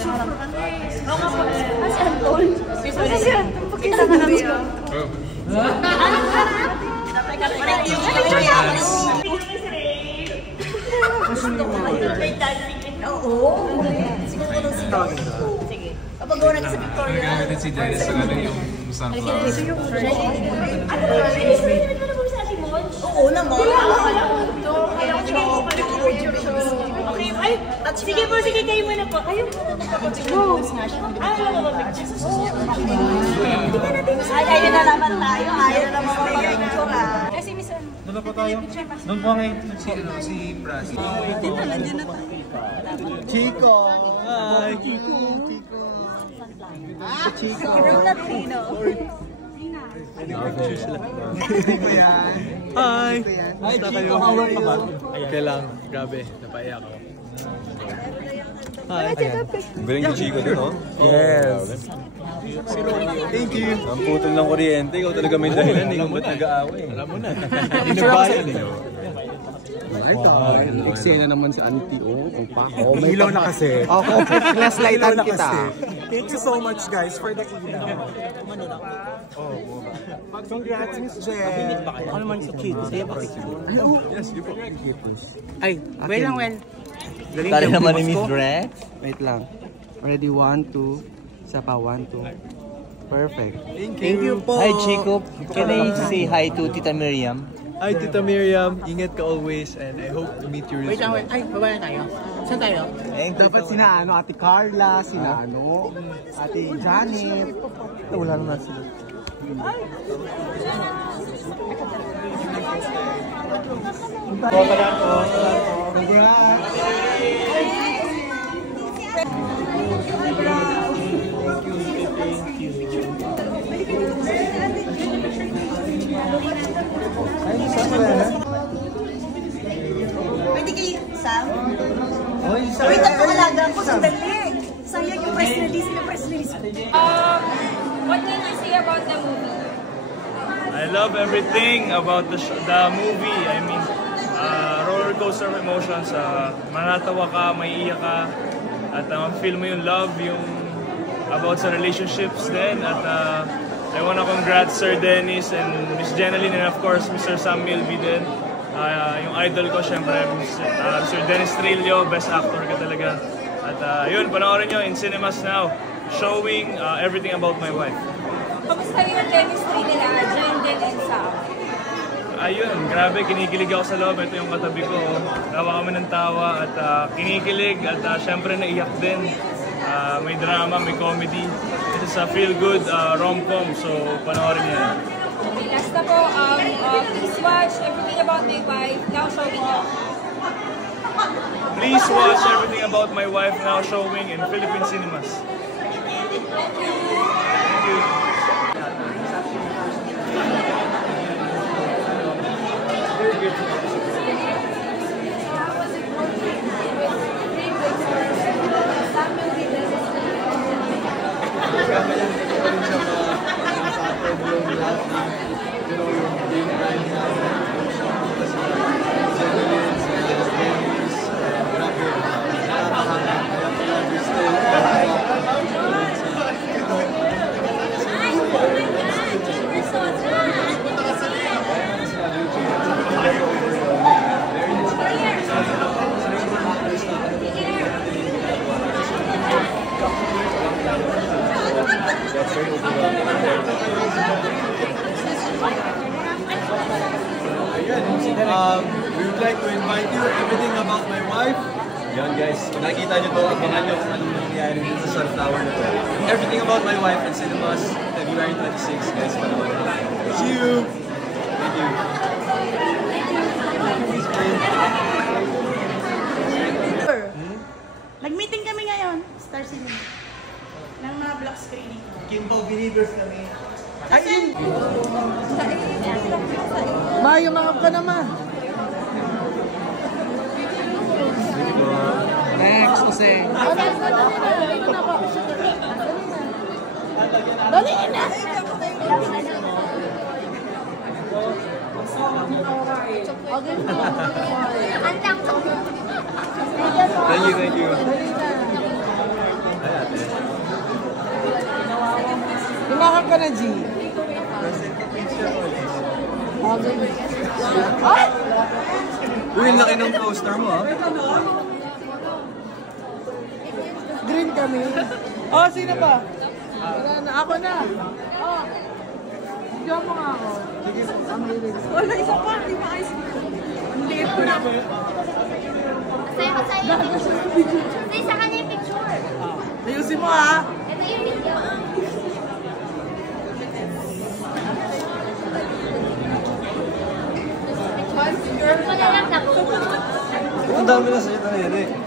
si Anton? Kasi si Anton, pagkita ka namin ko. Oo. Siguro si sige. Kapag gawa natin sa Victoria. Nagkakalit si Dennis sa gano'n yung sunflower. Oo naman. Okay, ay, sige po, sige kayo muna po. Kayo muna magpapag-picture nga siya. Ayaw na mag-picture. Ayaw na naman tayo. Ayaw na naman mag-picture ah. Kasi minsan, doon na po tayo. Doon po ngayon si Prasi. dito nandiyan na tayo. Chico! Hi! Chico! Chico! From Latino. Hi! Basta kayo? Okay lang. Grabe. Napaiyak ako. Hi! Ang galing ni Chico dun, oh. Yes! Thank you! Ang putol ng kuryente, ikaw talaga may dahilan, eh. Kung ba't nag-aaway? Alam mo na. Hindi na bayan eh. Ay, eksena naman sa auntie, oh. Oh, may ilaw na kasi. Ako, class lightan kita. Thank you so much guys for the ilaw. Congrats Miss Jen. Ako naman sa kids. Yes, di po. Ay, wait lang, well. Tari naman ni Miss Jen. Wait lang. Ready, 1, 2. Isa pa, 1, 2. Perfect. Thank you po. Hi, Chico. Can I say hi to Tita Miriam? Hi, Tita Miriam. Ingat ka always and I hope to meet you Wait lang, soon. wait. Ay, baba na tayo. Saan tayo? Dapat sina Ate Carla, sina Ate Janet. Wala naman sila. Pwede kayo, Sam? Wait, ang pangalaga ko, sandali. Sayang yung press release. What can you say about the movie? I love everything about the movie. I mean, roller coaster of emotions. Manatawa ka, maiiyak ka, at feel mo yung love, yung about sa relationships din. At I wanna congrats Sir Dennis and Miss Jenaline and of course Mr. Samuel V din. Yung idol ko syempre, Sir Dennis Trillo, best actor ka talaga. At yun, panoorin nyo in cinemas now, showing everything about my wife. Kamusta yung chemistry nila, Jen din and Sam? Ayun, grabe, kinikilig ako sa loob. Ito yung katabi ko. Tawa kami ng tawa at kinikilig at syempre naiyak din. May drama, may comedy. This is a feel-good rom-com, so panoorin niyo. Okay, last na po, please watch Everything About My Wife, now showing up. Please watch Everything About My Wife now showing in Philippine cinemas. Thank you. We would like to invite you Everything About My Wife. Yan guys, nakikita nyo to, abangan nyo kung anong nangyayari dito sa Sun Tower na to. Everything About My Wife in cinemas, February 26, guys. See you! Thank you. Nag-meeting kami ngayon, Star Cinema. Ng mga black screening. Kimbo believers kami. Ayun! Mayo, mga ka naman. Next, Jose. Dali na! Thank you. ka na, G. Uy, yung laki ng poster mo, ha? Green kami. Oh, sino pa? Wala na, ako na. Oh. Diyan mo nga ako. Sige, Wala, isa pa. Di ba ayos? Hindi ko na. Sa'yo. Hindi, sa kanya yung picture. ayusin mo, ha? Ito yung video. Ang dami na sa'yo na yan, eh.